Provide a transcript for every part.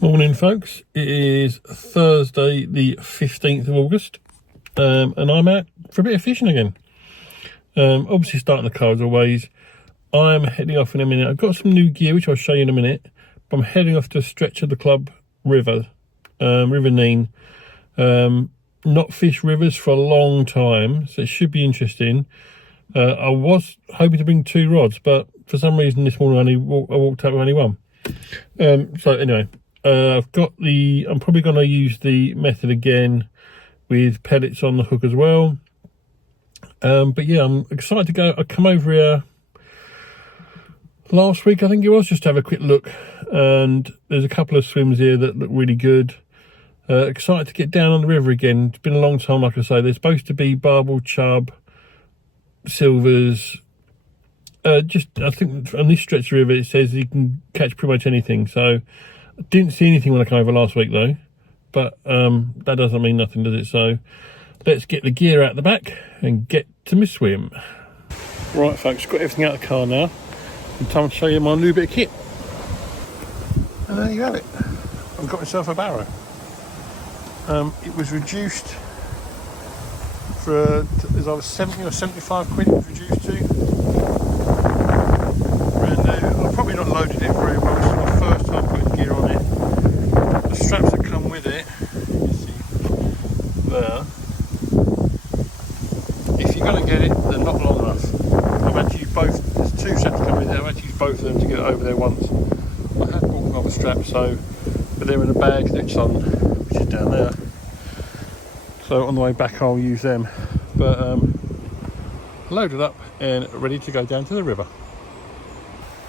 Morning folks, it is Thursday the 15th of August and I'm out for a bit of fishing again. Obviously starting the car as always. I'm heading off in a minute. I've got some new gear which I'll show you in a minute, but I'm heading off to a stretch of the club river, River Nene. Not fished rivers for a long time, so it should be interesting. I was hoping to bring 2 rods, but for some reason this morning I walked out with only one. So anyway, I'm probably going to use the method again with pellets on the hook as well. But yeah, I'm excited to go. I come over here last week, I think it was, just to have a quick look, and there's a couple of swims here that look really good. Excited to get down on the river again. It's been a long time, like I say. There's supposed to be barbel, chub, silvers. I think on this stretch of river it says you can catch pretty much anything. So I didn't see anything when I came over last week though, but that doesn't mean nothing, does it? So let's get the gear out the back and get to my swim. Right folks, got everything out of the car now, and time to show you my new bit of kit. And there you have it. I've got myself a barrow. It was reduced for as I was 70 or 75 quid. It was reduced to. I've probably not loaded it very well. This is my first time putting gear on it. The straps that come with it, you see there. If you're going to get it, they're not long enough. I've had to use both. There's 2 straps coming with it. I've had to use both of them to get it over there once. I have bought another strap, but they're in a bag which is down there. So on the way back, I'll use them. But loaded up and ready to go down to the river.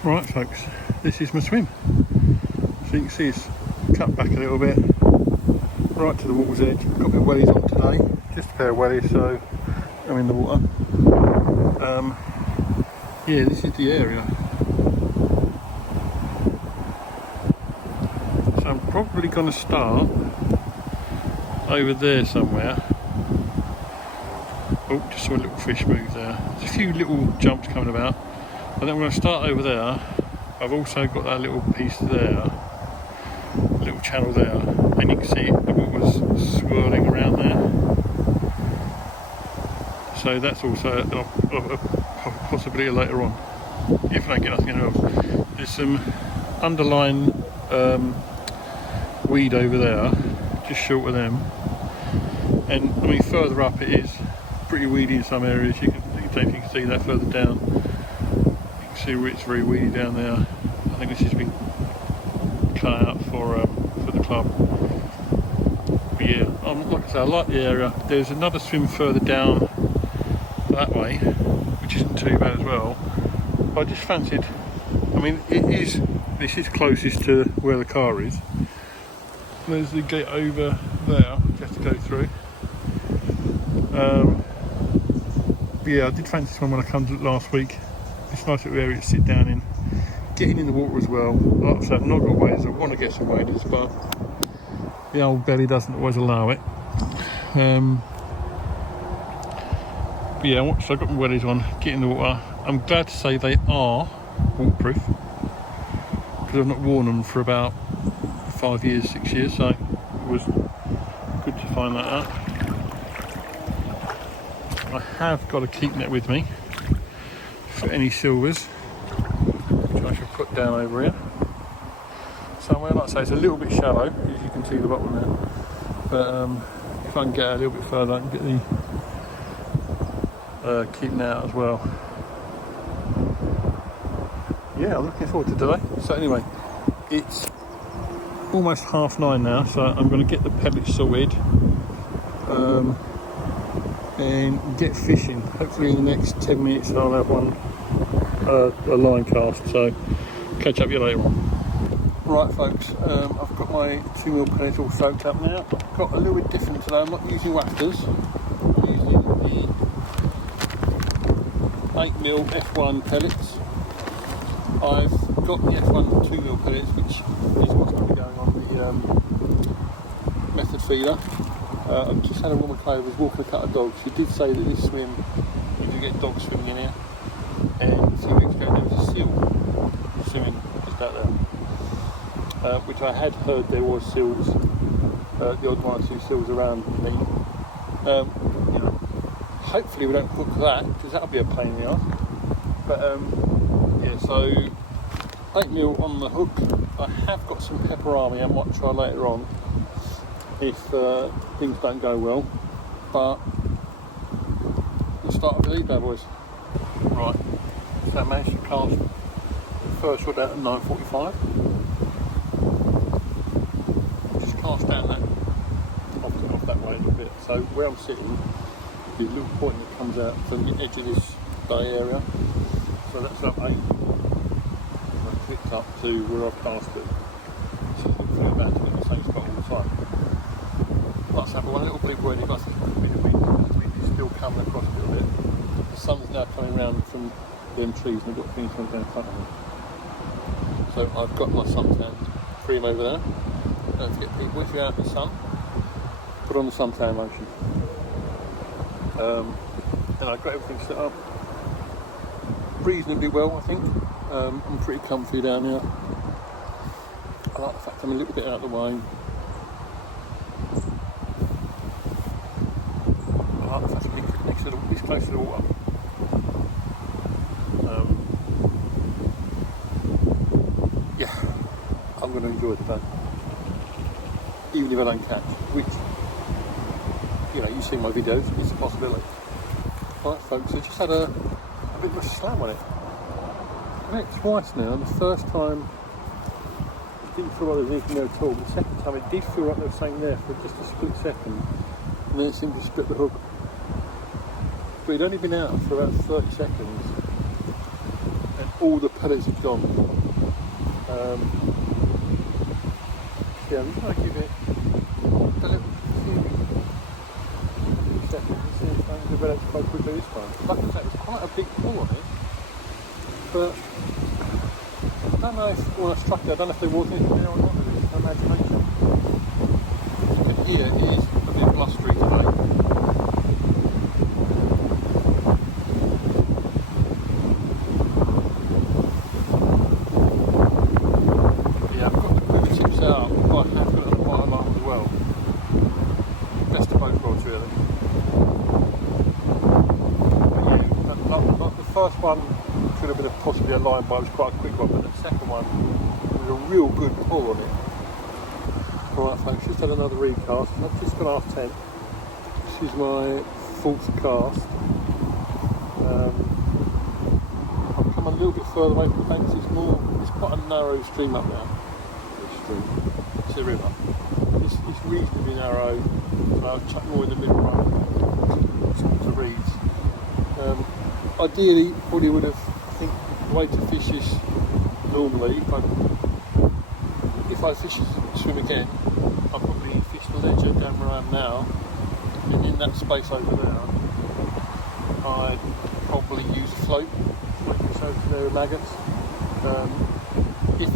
Right folks, this is my swim. So you can see it's cut back a little bit, right to the water's edge. Got my wellies on today, just a pair of wellies, so I'm in the water. Yeah, this is the area. So I'm probably going to start over there somewhere. Oh, just saw a little fish move there. There's a few little jumps coming about. And then we're going to start over there. I've also got that little piece there, little channel there, and you can see the water's swirling around there. So that's also a possibility later on, if I don't get nothing else. There's some underlying weed over there, just short of them. And I mean, further up it is pretty weedy in some areas. You can see that further down. See where it's very weedy down there. I think this has been cut out for the club. But yeah, like I say, I like the area. There's another swim further down that way, which isn't too bad as well. But I just fancied, I mean, this is closest to where the car is. There's the gate over there, just to go through. Yeah, I did fancy this one when I came last week. It's a nice little area to sit down in, getting in the water as well. Like I said, I've not got waders. I want to get some waders, but the old belly doesn't always allow it. But yeah, so I've got my wellies on, get in the water. I'm glad to say they are waterproof, because I've not worn them for about 5 years, 6 years, so it was good to find that out. I have got a keep net with me for any silvers, which I shall put down over here somewhere. Like I say, it's a little bit shallow, as you can see the bottom there, but if I can get a little bit further, I can get the keep net out as well. Yeah, I'm looking forward to today. So anyway, it's almost 9:30 now, so I'm going to get the pellets sorted and get fishing. Hopefully in the next 10 minutes I'll have a line cast, so catch up with you later on. Right folks, I've got my 2mm pellets all soaked up now. I've got a little bit different today. I'm not using wafters, I'm using the 8mm F1 pellets. I've got the F1 2mm pellets, which is what's going to be going on the method feeder. I've just had a woman who was walking a couple of dogs. She did say that this swim, you do get dogs swimming in here, and a few weeks ago there was a seal swimming just out there. which I had heard there was seals, the odd one or two seals around me. You know, hopefully we don't hook that, because that'll be a pain in the ass. But yeah, so 8mm on the hook. I have got some pepperami I might try later on if things don't go well, but we'll start with these bad boys. Right, so I managed to cast the first rod out at 9:45. Just cast down that off that way a little bit. So where I'm sitting, the little point that comes out from the edge of this bay area. So that's up 8. I picked up to where I've cast it. So hopefully I'm about to be in the same spot all the time. Let's have one little blip already, but I think it could be the wind. The wind is still coming across a little bit. The sun's now coming round from them trees and I've got things going down in front of me. So I've got my suntan cream over there. Don't forget people, if you're out in the sun, put on the suntan lotion. And I've got everything set up reasonably well, I think. I'm pretty comfy down here. I like the fact I'm a little bit out of the way. I like the fact I'm next to this close to the water. Yeah, I'm going to enjoy the day, even if I don't catch, which, you know, you see my videos, it's a possibility. Right folks, I just had a bit of a slam on it. I've had it twice now, and the first time it didn't feel like there was anything there at all, but the second time it did feel like there was something there for just a split second, and then it seemed to strip the hook. But it'd only been out for about 30 seconds, and all the pellets had gone. Yeah, I'm just going to give it a little few seconds and see if I can develop quite quickly this time. Like I said, there's quite a big pull on it, but I don't know if when I struck it, I don't know if there was anything there or not, but it's imagination. You can hear it is a bit blustery today. First one should have been possibly a line bite, it was quite a quick one, but the second one was a real good pull on it. Alright folks, just had another recast. I've just gone half 10. This is my 4th cast. I've come a little bit further away from the banks. It's quite a narrow stream up now. This stream, it's a river. It's reasonably narrow, so I'll chuck more in the middle road to reeds. Ideally, probably would have, I think, the way to fish this normally, if I fish swim again, I'll probably fish the ledger down where I am now, and in that space over there, I'd probably use a float, like this over there with maggots. If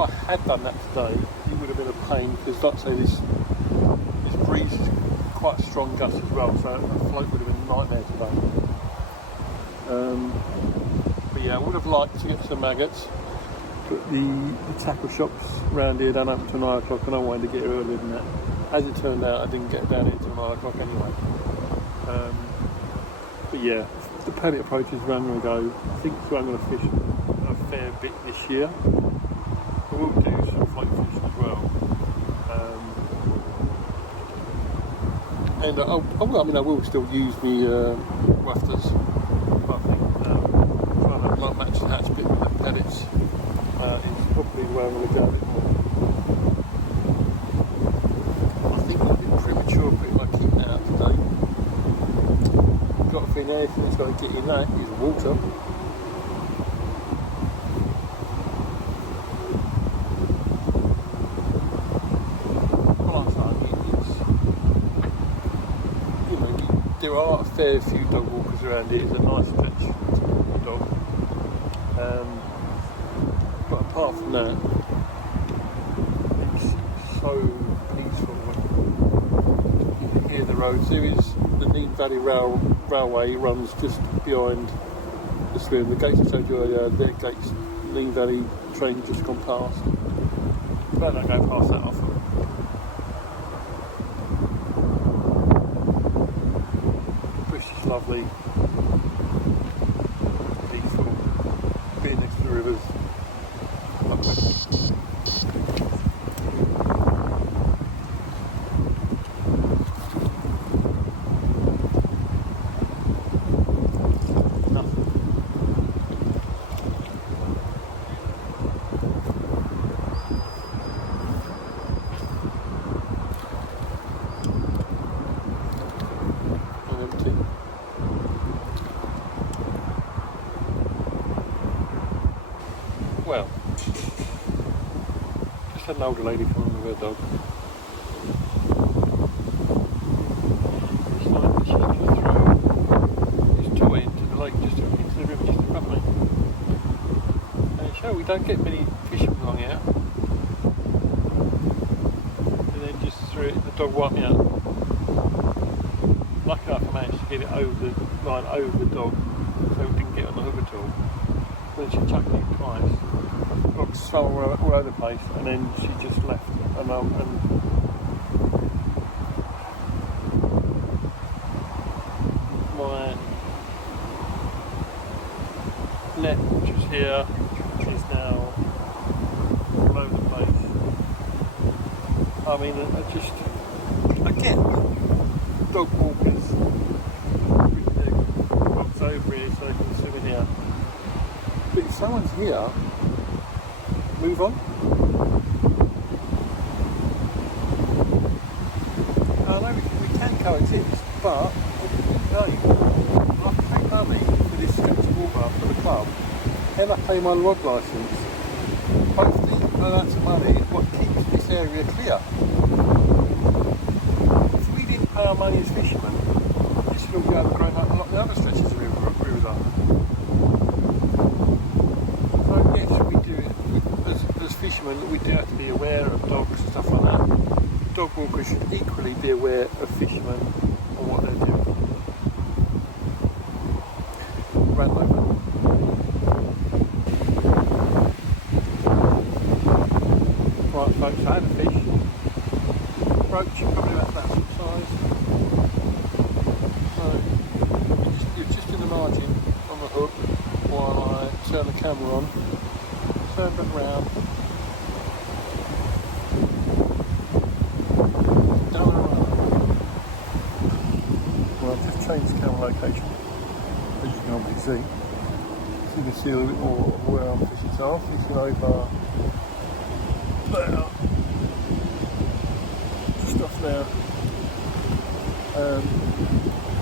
I had done that today, it would have been a pain, because like I say, this breeze is quite a strong gust as well, so a float would have been a nightmare today. But yeah, I would have liked to get some maggots, but the tackle shops around here don't open till 9 o'clock, and I wanted to get here earlier than that. As it turned out, I didn't get down here till 9 o'clock anyway. But yeah, the pellet approach is where I'm going to go. I think it's where I'm going to fish a fair bit this year. I will do some float fishing as well. And I will still use the wafters. Might match the hatch bit with the pellets. It's probably the way I'm going to go a bit more. I think I'm a bit premature putting my kit out today. Got a thing there, everything that's got to get in that is water. There are a fair few dog walkers around here. It's a nice stretch dog. But apart from that, it's so peaceful. You can hear the roads. There is the Nene Valley Railway runs just behind the swim. The gates I showed you earlier, their gates, Nene Valley train just gone past. Better not go past that often. Bush is lovely, peaceful, being next to the rivers. Lovely. Well, just had an older lady come in with her dog. It's like she's going to throw this toy into the lake, just into the river, just in front of me. And show we don't get many fishermen along here. And then just threw it, the dog wiped me out. Lucky enough I managed to get it over the line, over the dog, so it didn't get on the hook at all. Then she chucked it twice. Got swam all over the place, and then she just left. And my net, which was here, is now all over the place. I mean, I get dog walkers with their box over here so they can swim in here. But if someone's here, move on. I know we can coexist, but no, I pay money for this stretch of water for the club, and I pay my rod licence. Both these amounts of money is what keeps this area clear. If we didn't pay our money as fishermen, this would all be overgrown like a lot of the other stretches of rivers are. So yes, we do it. As fishermen, we do have to be aware of dogs and stuff like that. Dog walkers should equally be aware of fishermen and what they're doing. Ran over. Right folks, I had a fish. Roach, probably about that sort of size. So, you're just in the margin on the hook while I turn the camera on. Turn back round. Down and around. Well, I've just changed the camera location, as you can obviously see. So you can see a little bit more of where I'm fishing. So I'm fishing over there. Just off there. I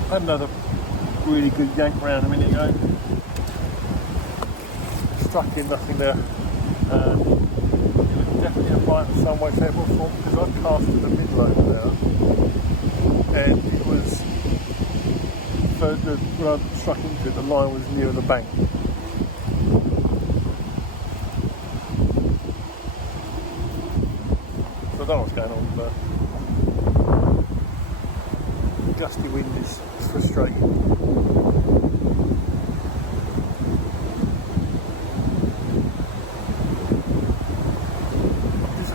had another really good yank round a minute ago. Struck in, nothing there. It was definitely a bite of some way, shape or form, because I've casted the middle over there, and it was, when I struck into it, the line was near the bank. So I don't know what's going on, but gusty wind is frustrating.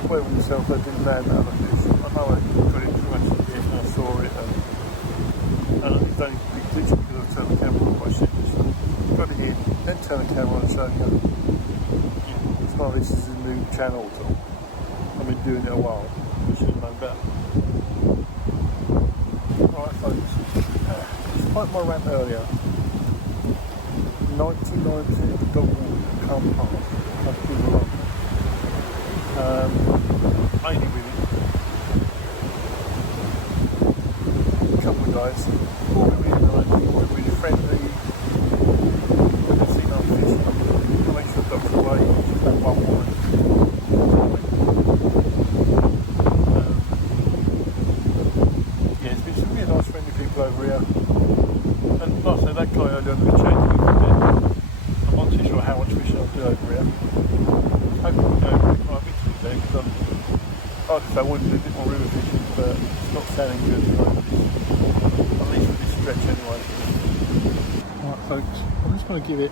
With myself, I didn't land that other fish. I know I got it too much in here and I saw it, and it's only literally because I turned the camera on. I should just got it in, then turn the camera on and show you. It's not this is a new channel at all. I've been doing it a while. I should have known better. Right folks, despite my rant earlier, 99% of the dog walkers come past. I've given a lot. Mainly women. A couple of guys, all really nice, really friendly. I've seen our fish, I make sure the dogs away, just that one woman. Yeah, it's been some really nice friendly people over here. And like I said, that guy earlier on was changing a bit. I'm not too sure how much fishing I'll do over here. I hope we go quite a bit to there, because I wanted to do a bit more river fishing, but it's not sounding good at least for this stretch anyway. Right folks, I'm just going to give it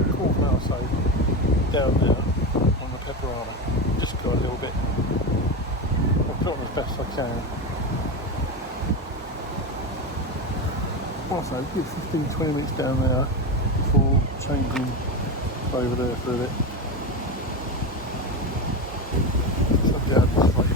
a quarter of an hour or so down there on the pepperana, just best I can. Also, give 15-20 minutes down there before changing over there for a bit. So down this way.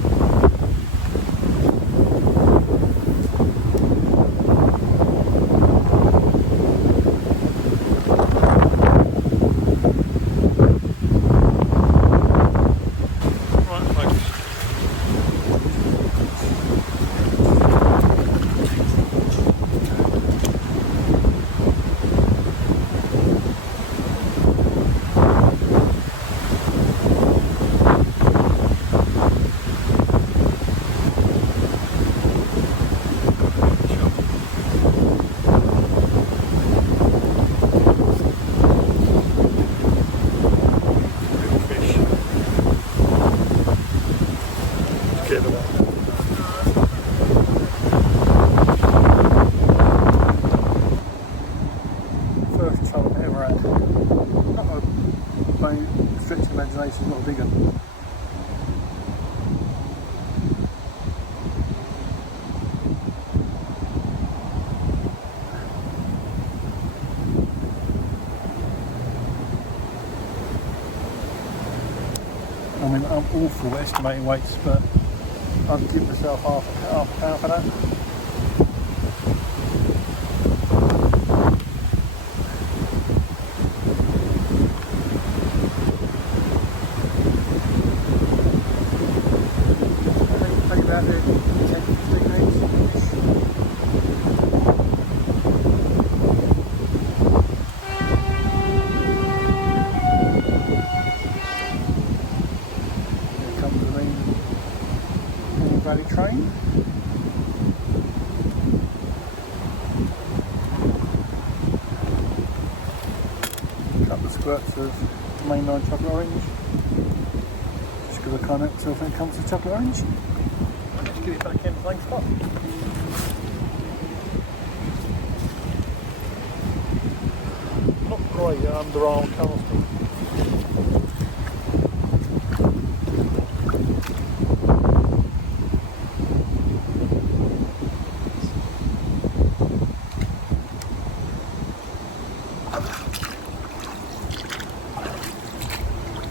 First chub I've ever had. Not a stretch of imagination, not a big one. I mean, I'm awful at estimating weights, but I'd give myself half a pound for that. About 10-15 eggs. Here comes the main Valley train. A couple of squirts of mainline chocolate orange. Just because I can't help myself when it comes to chocolate orange. Let's get it back in the same spot. Not great at underarm casting.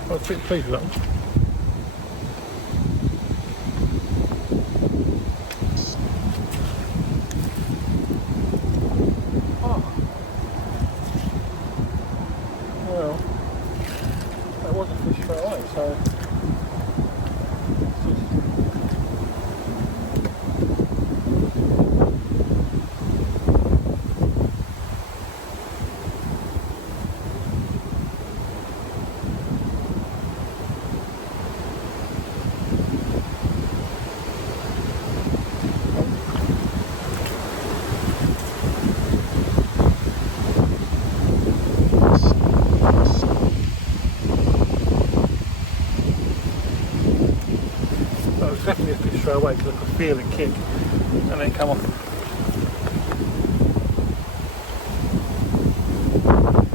I was pretty pleased with that one. Well, that was a fish straight away, so definitely a fish straight away because I could feel it kick and then come off.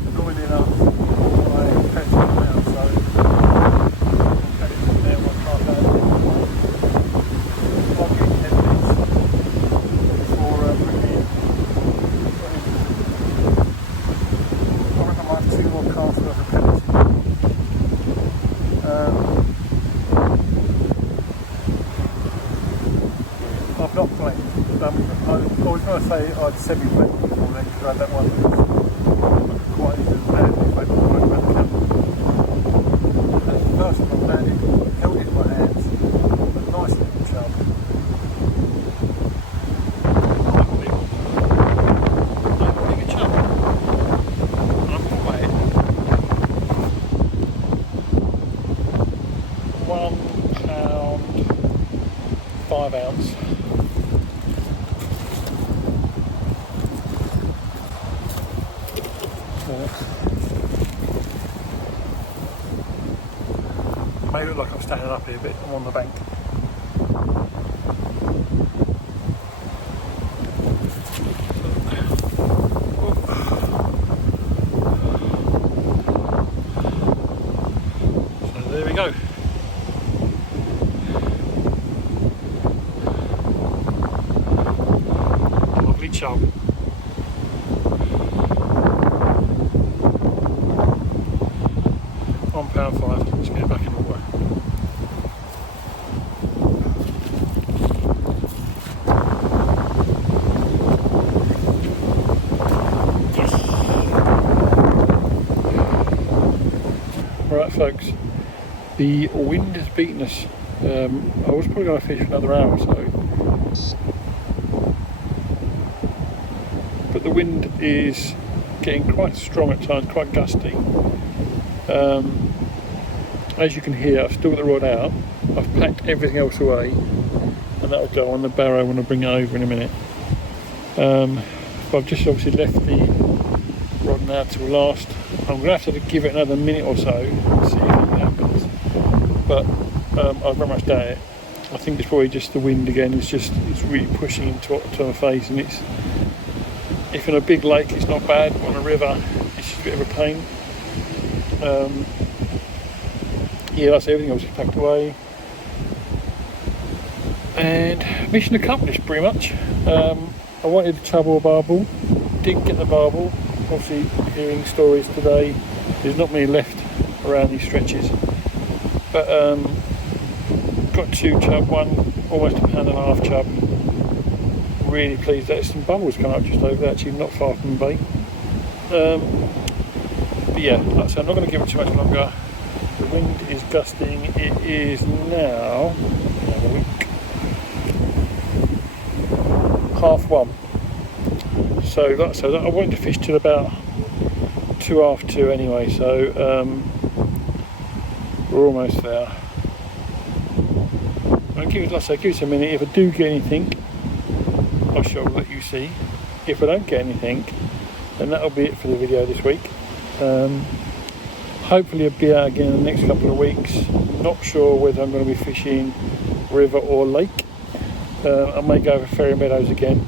Annoyingly enough, my pets come out, so I'll take it from there and I'll try that. I'll get 10 minutes before bringing it in. I reckon I might have 2 more casts worth of pellets. I've not played. I was going to say I'd semi-played before then because I had that one that was quite easy to land if I didn't work around the camera. That's the first one I landed, held it in my hands, a nice little chub. Quite a big chub. I'm quiet. 1 pound 5 ounce. May look like I'm standing up here, but I'm on the bank. So there we go. chub. £1.5. Let's get it back in the water. Yes. Right, folks. The wind has beaten us. I was probably going to fish for another hour or so, but the wind is getting quite strong at times, quite gusty. As you can hear, I've still got the rod out. I've packed everything else away, and that'll go on the barrow when I bring it over in a minute. But I've just obviously left the rod now till last. I'm going to have to give it another minute or so and see if anything happens. But I very much doubt it. I think it's probably just the wind again. It's really pushing into my face, and if in a big lake it's not bad, on a river it's just a bit of a pain. Yeah, that's everything else is packed away, and mission accomplished pretty much. I wanted the chub or barbel, didn't get the barbel. Obviously, hearing stories today, there's not many left around these stretches, but got 2 chub, one almost £1.5 chub. Really pleased that some bubbles come up just over there, actually not far from the bait. But yeah, like I said, I'm not going to give it too much longer. The wind is gusting. It is now 1:30. So like I said, I wanted to fish till about 2:30 anyway, so we're almost there. I'll give it, like I say, give it a minute. If I do get anything, I shall let you see. If I don't get anything, then that'll be it for the video this week. Hopefully I'll be out again in the next couple of weeks. Not sure whether I'm going to be fishing river or lake. I may go over Ferry Meadows again.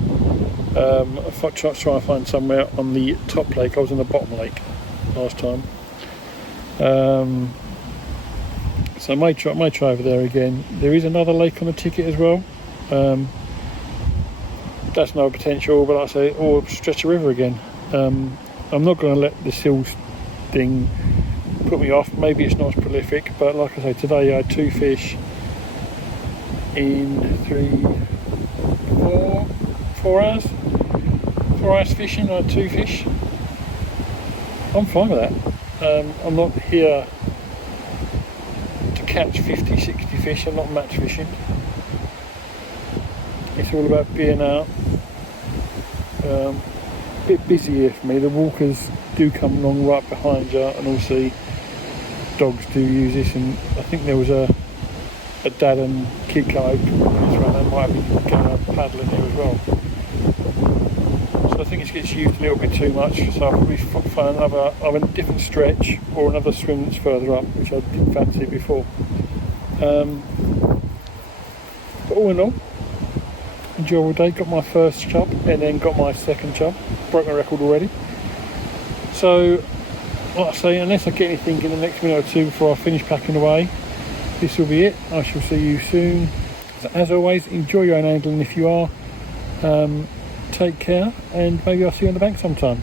I'll try and find somewhere on the top lake. I was on the bottom lake last time. So I may try over there again. There is another lake on the ticket as well. That's no potential, but like I say, or stretch a river again. I'm not going to let the sills thing put me off. Maybe it's not as prolific, but like I say, today I had 2 fish in 4 hours. 4 hours fishing. I had 2 fish. I'm fine with that. I'm not here to catch 50, 60 fish. I'm not match fishing. It's all about being out. A bit busy here for me. The walkers do come along right behind you, and also dogs do use this, and I think there was a dad and kid come over this run. They might be going to paddle in here as well. So I think it gets used a little bit too much, so I'll probably find either a different stretch or another swim that's further up, which I didn't fancy before. But all in all, enjoyable day. Got my first chub and then got my second chub. Broke my record already. So, like I say, unless I get anything in the next minute or two before I finish packing away, this will be it. I shall see you soon. So as always, enjoy your own angling if you are. Take care, and maybe I'll see you on the bank sometime.